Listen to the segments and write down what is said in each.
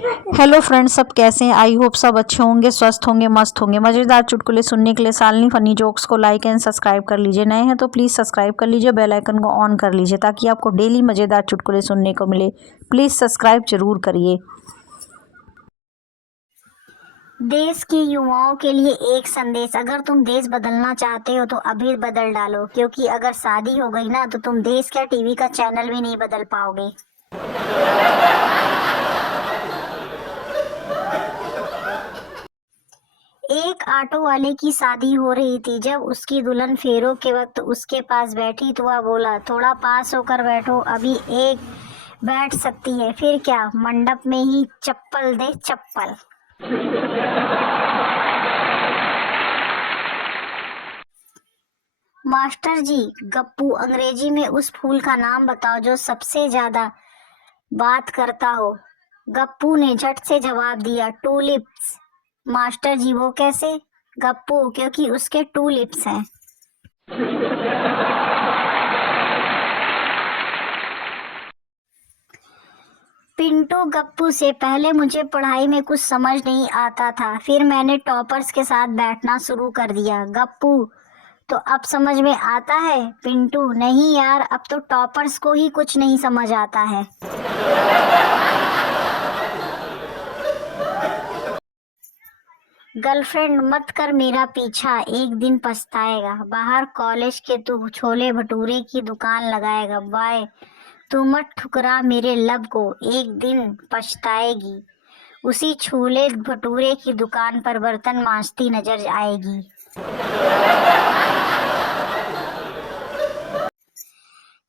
Hello friends, सब कैसे हैं? आई होप सब अच्छे होंगे, स्वस्थ होंगे, मस्त होंगे। मज़ेदार चुटकुले सुनने के लिए शालिनी फनी जोक्स को लाइक एंड सब्सक्राइब कर लीजिए। नए हैं तो प्लीज़ सब्सक्राइब कर लीजिए, बेल आइकन को ऑन कर लीजिए ताकि आपको डेली मज़ेदार चुटकुले सुनने को मिले। प्लीज़ सब्सक्राइब जरूर करिए। देश के युवाओं के लिए एक संदेश। अगर तुम देश बदलना चाहते हो तो अभी बदल डालो, क्योंकि अगर शादी हो गई ना तो तुम देश क्या टीवी का चैनल भी नहीं बदल पाओगे। एक ऑटो वाले की शादी हो रही थी। जब उसकी दुल्हन फेरों के वक्त उसके पास बैठी तो वह बोला, थोड़ा पास होकर बैठो, अभी एक बैठ सकती है, फिर क्या, मंडप में ही चप्पल दे चप्पल। मास्टर जी, गप्पू, अंग्रेजी में उस फूल का नाम बताओ जो सबसे ज्यादा बात करता हो। गप्पू ने झट से जवाब दिया, टूलिप्स। मास्टर जी, वो कैसे? गप्पू, क्योंकि उसके टू लिप्स हैं। पिंटू गप्पू से, पहले मुझे पढ़ाई में कुछ समझ नहीं आता था, फिर मैंने टॉपर्स के साथ बैठना शुरू कर दिया। गप्पू, तो अब समझ में आता है? पिंटू, नहीं यार, अब तो टॉपर्स को ही कुछ नहीं समझ आता है। गर्लफ्रेंड मत कर मेरा पीछा, एक दिन पछताएगा। बाहर कॉलेज के तू छोले भटूरे की दुकान लगाएगा। बाय, तू मत ठुकरा मेरे लब को, एक दिन पछताएगी। उसी छोले भटूरे की दुकान पर बर्तन मांजती नजर आएगी।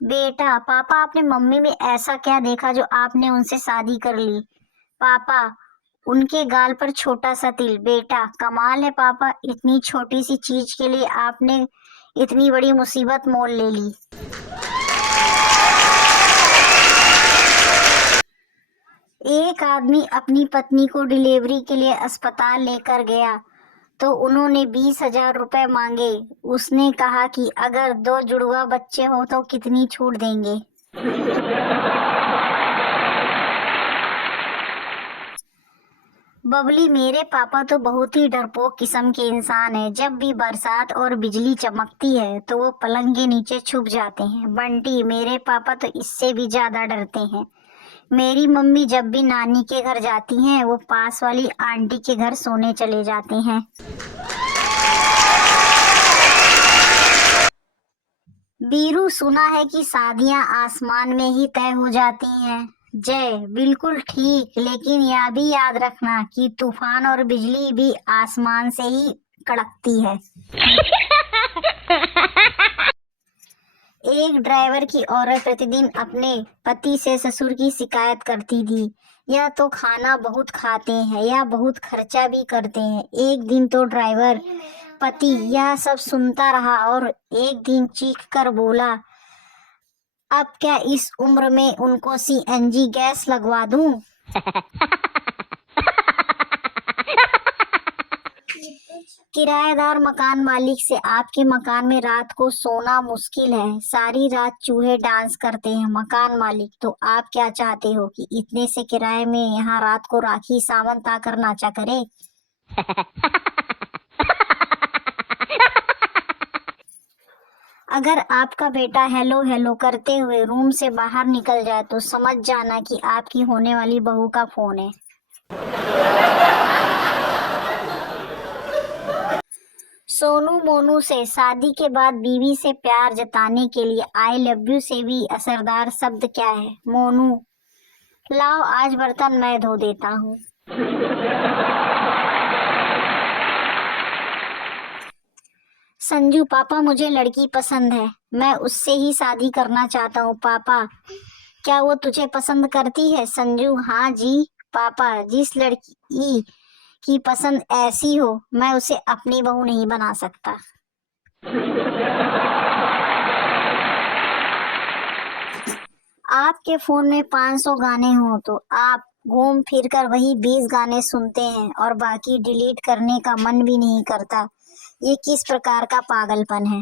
बेटा, पापा, आपने मम्मी में ऐसा क्या देखा जो आपने उनसे शादी कर ली? पापा, उनके गाल पर छोटा सा तिल। बेटा, कमाल है पापा, इतनी छोटी सी चीज के लिए आपने इतनी बड़ी मुसीबत मोल ले ली। एक आदमी अपनी पत्नी को डिलीवरी के लिए अस्पताल लेकर गया तो उन्होंने 20,000 रुपए मांगे। उसने कहा कि अगर 2 जुड़वा बच्चे हो तो कितनी छूट देंगे? बबली, मेरे पापा तो बहुत ही डरपोक किस्म के इंसान है। जब भी बरसात और बिजली चमकती है तो वो पलंग के नीचे छुप जाते हैं। बंटी, मेरे पापा तो इससे भी ज्यादा डरते हैं। मेरी मम्मी जब भी नानी के घर जाती हैं वो पास वाली आंटी के घर सोने चले जाते हैं। बीरू, सुना है कि शादियां आसमान में ही तय हो जाती हैं। जय, बिल्कुल ठीक, लेकिन यह भी याद रखना कि तूफान और बिजली भी आसमान से ही कड़कती है। एक ड्राइवर की औरत प्रतिदिन अपने पति से ससुर की शिकायत करती थी, यह तो खाना बहुत खाते हैं या बहुत खर्चा भी करते हैं। एक दिन तो ड्राइवर पति यह सब सुनता रहा और एक दिन चीख कर बोला, अब क्या इस उम्र में उनको सीएनजी गैस लगवा दूं? किराएदार मकान मालिक से, आपके मकान में रात को सोना मुश्किल है, सारी रात चूहे डांस करते हैं। मकान मालिक, तो आप क्या चाहते हो कि इतने से किराए में यहाँ रात को राखी सावंत आकर नाचा करे? अगर आपका बेटा हेलो हेलो करते हुए रूम से बाहर निकल जाए तो समझ जाना कि आपकी होने वाली बहू का फोन है। सोनू मोनू से, शादी के बाद बीवी से प्यार जताने के लिए आई लव यू से भी असरदार शब्द क्या है? मोनू, लाओ आज बर्तन मैं धो देता हूँ। संजू, पापा मुझे लड़की पसंद है, मैं उससे ही शादी करना चाहता हूँ। पापा, क्या वो तुझे पसंद करती है? संजू, हाँ जी पापा, जिस लड़की की पसंद ऐसी हो मैं उसे अपनी बहू नहीं बना सकता। आपके फोन में 500 गाने हो तो आप घूम फिर कर वही 20 गाने सुनते हैं और बाकी डिलीट करने का मन भी नहीं करता। ये किस प्रकार का पागलपन है?